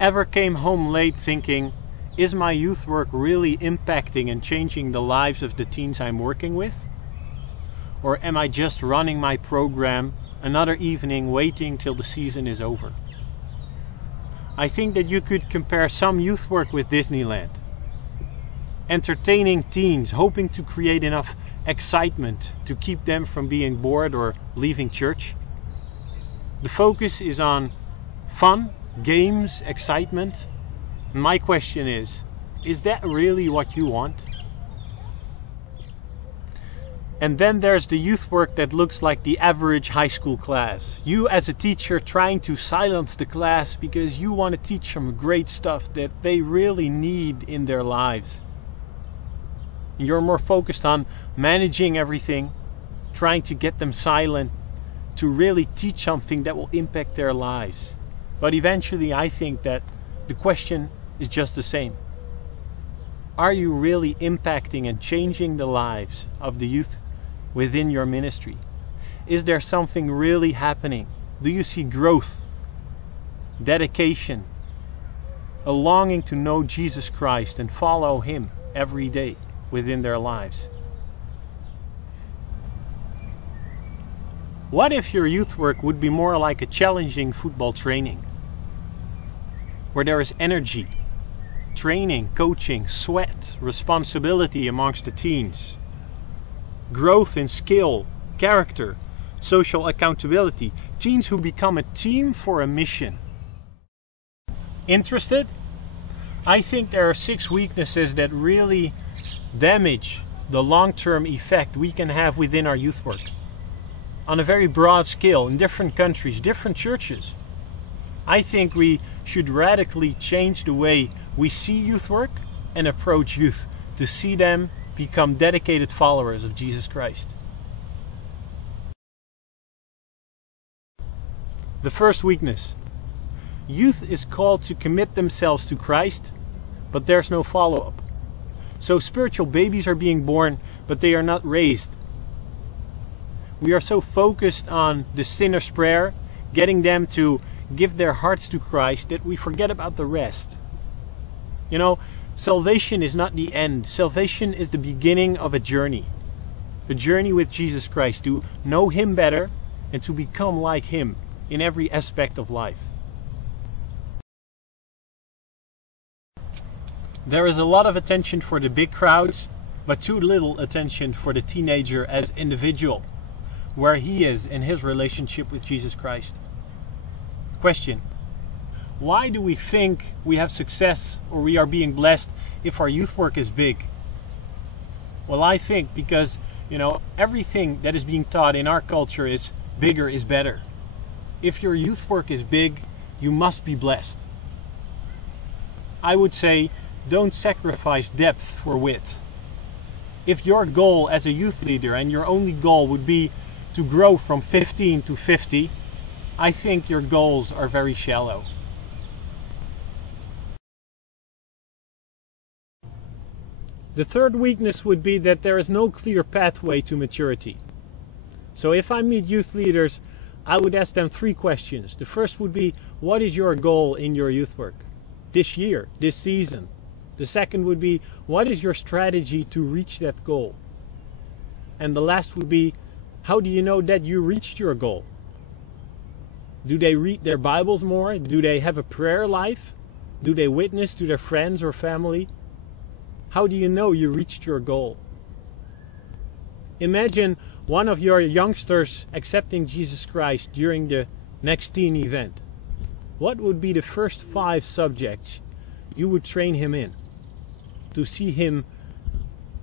Ever came home late thinking, is my youth work really impacting and changing the lives of the teens I'm working with? Or am I just running my program another evening waiting till the season is over? I think that you could compare some youth work with Disneyland. Entertaining teens, hoping to create enough excitement to keep them from being bored or leaving church. The focus is on fun, games, excitement. My question is that really what you want? And then there's the youth work that looks like the average high school class. You as a teacher trying to silence the class because you want to teach them great stuff that they really need in their lives. You're more focused on managing everything, trying to get them silent, to really teach something that will impact their lives. But eventually I think that the question is just the same. Are you really impacting and changing the lives of the youth within your ministry? Is there something really happening? Do you see growth, dedication, a longing to know Jesus Christ and follow Him every day within their lives? What if your youth work would be more like a challenging football training, where there is energy, training, coaching, sweat, responsibility amongst the teens, growth in skill, character, social accountability, teens who become a team for a mission? Interested? I think there are 6 weaknesses that really damage the long-term effect we can have within our youth work on a very broad scale in different countries, different churches. I think we should radically change the way we see youth work and approach youth to see them become dedicated followers of Jesus Christ. The first weakness. Youth is called to commit themselves to Christ, but there's no follow-up. So spiritual babies are being born, but they are not raised. We are so focused on the sinner's prayer, getting them to give their hearts to Christ, that we forget about the rest. You know, salvation is not the end. Salvation is the beginning of a journey with Jesus Christ, to know Him better and to become like Him in every aspect of life. There is a lot of attention for the big crowds, but too little attention for the teenager as individual, where he is in his relationship with Jesus Christ. Question: why do we think we have success or we are being blessed if our youth work is big? Well, I think because, everything that is being taught in our culture is bigger is better. If your youth work is big, you must be blessed. I would say, don't sacrifice depth for width. If your goal as a youth leader and your only goal would be to grow from 15 to 50, I think your goals are very shallow. The third weakness would be that there is no clear pathway to maturity. So if I meet youth leaders, I would ask them 3 questions. The first would be, what is your goal in your youth work this year, this season? The second would be, what is your strategy to reach that goal? And the last would be, how do you know that you reached your goal? Do they read their Bibles more? Do they have a prayer life? Do they witness to their friends or family? How do you know you reached your goal? Imagine one of your youngsters accepting Jesus Christ during the next teen event. What would be the first 5 subjects you would train him in to see him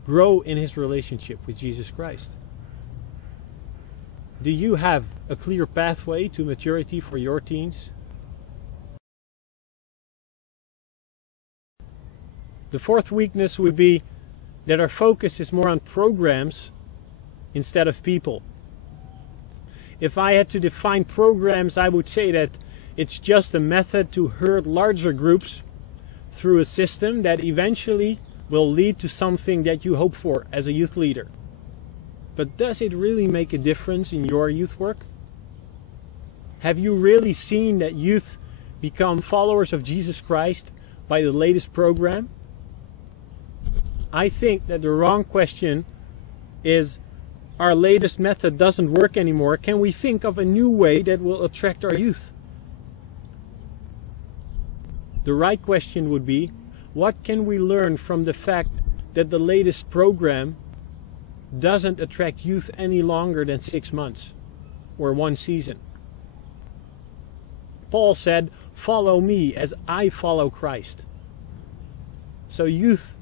grow in his relationship with Jesus Christ? Do you have a clear pathway to maturity for your teens? The fourth weakness would be that our focus is more on programs instead of people. If I had to define programs, I would say that it's just a method to herd larger groups through a system that eventually will lead to something that you hope for as a youth leader. But does it really make a difference in your youth work? Have you really seen that youth become followers of Jesus Christ by the latest program? I think that the wrong question is, our latest method doesn't work anymore. Can we think of a new way that will attract our youth? The right question would be, what can we learn from the fact that the latest program doesn't attract youth any longer than 6 months or 1 season? Paul said, "Follow me as I follow Christ." So youth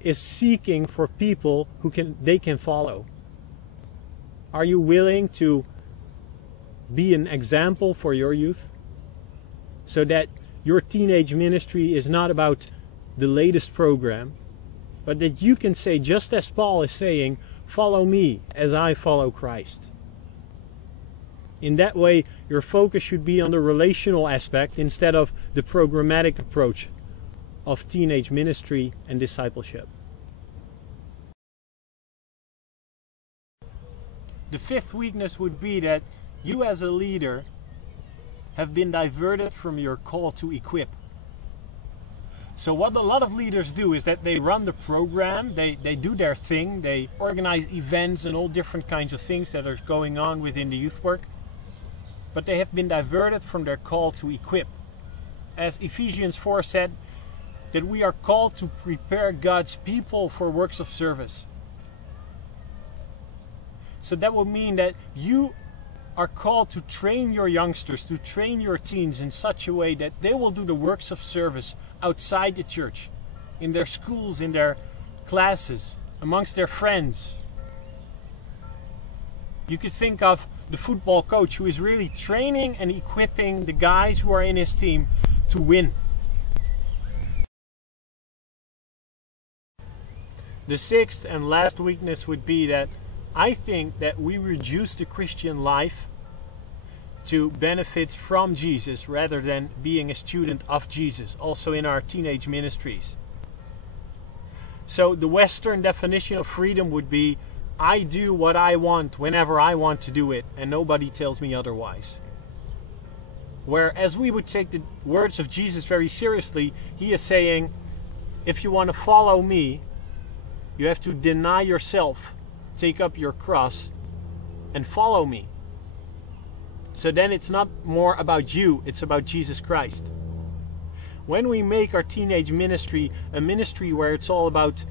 is seeking for people who they can follow. Are you willing to be an example for your youth, so that your teenage ministry is not about the latest program, but that you can say, just as Paul is saying, "Follow me as I follow Christ"? In that way, your focus should be on the relational aspect instead of the programmatic approach of teenage ministry and discipleship. The fifth weakness would be that you as a leader have been diverted from your call to equip. So what a lot of leaders do is that they run the program, they do their thing, they organize events and all different kinds of things that are going on within the youth work, but they have been diverted from their call to equip. As Ephesians 4 said, that we are called to prepare God's people for works of service. So that would mean that you are called to train your youngsters, to train your teens in such a way that they will do the works of service outside the church, in their schools, in their classes, amongst their friends. You could think of the football coach who is really training and equipping the guys who are in his team to win. The sixth and last weakness would be that I think that we reduce the Christian life to benefits from Jesus rather than being a student of Jesus, also in our teenage ministries. So the Western definition of freedom would be, I do what I want whenever I want to do it, and nobody tells me otherwise. Whereas we would take the words of Jesus very seriously, he is saying, if you want to follow me, you have to deny yourself, take up your cross, and follow me. So then it's not more about you, it's about Jesus Christ. When we make our teenage ministry a ministry where it's all about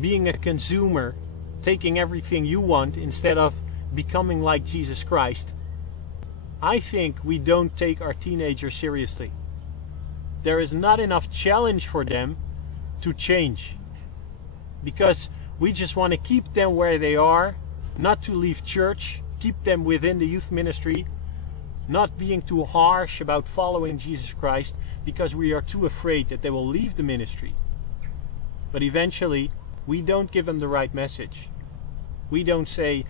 being a consumer, taking everything you want instead of becoming like Jesus Christ, I think we don't take our teenagers seriously. There is not enough challenge for them to change, because we just want to keep them where they are, not to leave church, keep them within the youth ministry, not being too harsh about following Jesus Christ, because we are too afraid that they will leave the ministry. But eventually, we don't give them the right message. We don't say,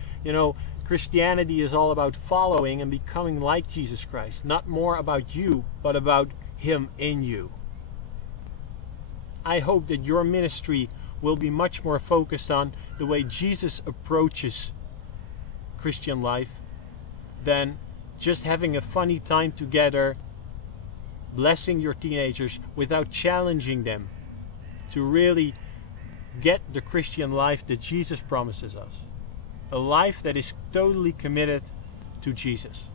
Christianity is all about following and becoming like Jesus Christ. Not more about you, but about Him in you. I hope that your ministry will be much more focused on the way Jesus approaches Christian life than just having a funny time together, blessing your teenagers without challenging them to really get the Christian life that Jesus promises us. A life that is totally committed to Jesus.